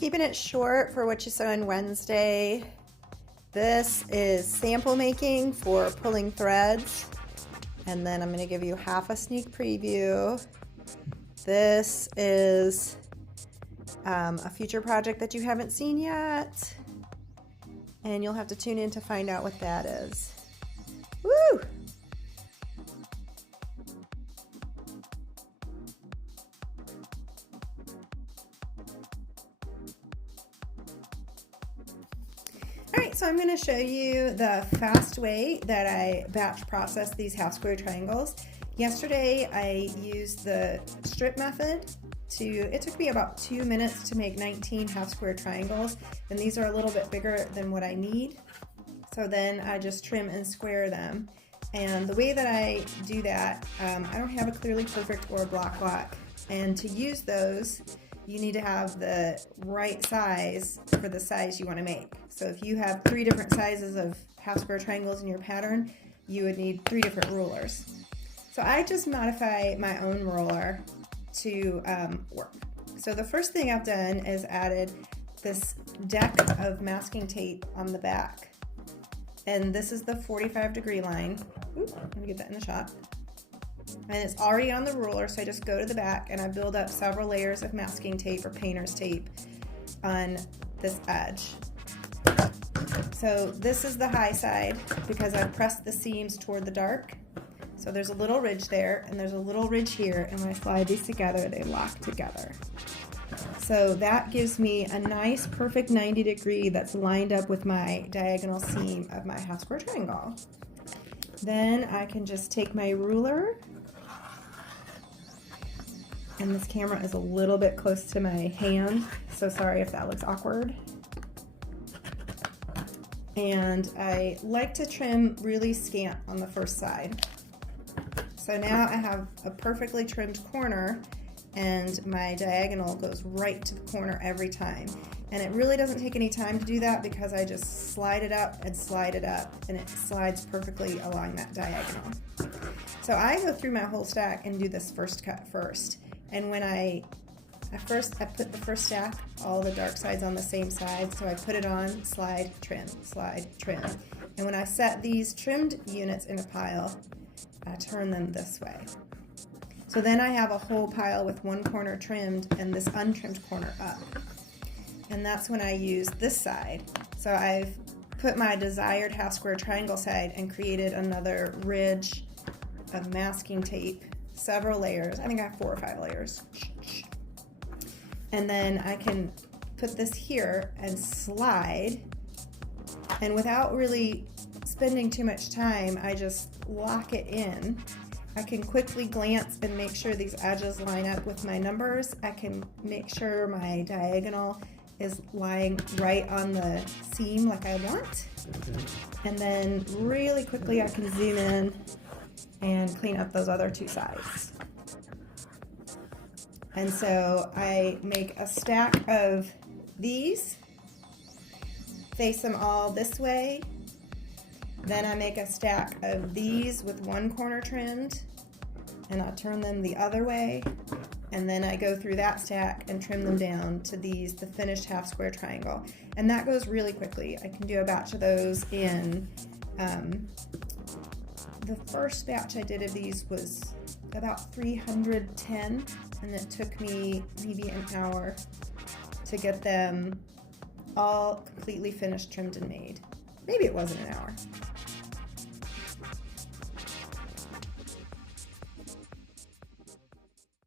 keeping it short for what you saw on Wednesday. This is sample making for pulling threads, and then I'm going to give you half a sneak preview. This is a future project that you haven't seen yet, and you'll have to tune in to find out what that is. Woo! Alright, so I'm going to show you the fast way that I batch process these half square triangles. Yesterday I used the strip method it took me about 2 minutes to make 19 half square triangles, and these are a little bit bigger than what I need. So then I just trim and square them. And the way that I do that, I don't have a clearly perfect or a block lock. And to use those, you need to have the right size for the size you want to make. So if you have 3 different sizes of half square triangles in your pattern, you would need 3 different rulers. So I just modify my own ruler to work. So the first thing I've done is added this deck of masking tape on the back. And this is the 45-degree line. Ooh, let me get that in the shot. And it's already on the ruler, so I just go to the back and I build up several layers of masking tape or painter's tape on this edge. So this is the high side because I've pressed the seams toward the dark. So there's a little ridge there and there's a little ridge here, and when I slide these together, they lock together. So that gives me a nice perfect 90-degree that's lined up with my diagonal seam of my half square triangle. Then I can just take my ruler, and this camera is a little bit close to my hand, so sorry if that looks awkward. And I like to trim really scant on the first side. So now I have a perfectly trimmed corner, and my diagonal goes right to the corner every time. And it really doesn't take any time to do that because I just slide it up and slide it up, and it slides perfectly along that diagonal. So I go through my whole stack and do this first cut first. And when I put the first stack, all the dark sides on the same side, so I put it on, slide, trim, slide, trim. And when I set these trimmed units in a pile, I turn them this way. So then I have a whole pile with one corner trimmed and this untrimmed corner up. And that's when I use this side. So I've put my desired half square triangle side and created another ridge of masking tape, several layers. I think I have 4 or 5 layers. And then I can put this here and slide, and without really spending too much time, I just lock it in. I can quickly glance and make sure these edges line up with my numbers. I can make sure my diagonal is lying right on the seam like I want. And then really quickly I can zoom in and clean up those other 2 sides. And so I make a stack of these, face them all this way. Then I make a stack of these with one corner trimmed, and I'll turn them the other way. And then I go through that stack and trim them down to these, the finished half square triangle. And that goes really quickly. I can do a batch of those in, the first batch I did of these was about 310, and it took me maybe an hour to get them all completely finished, trimmed, and made. Maybe it wasn't an hour.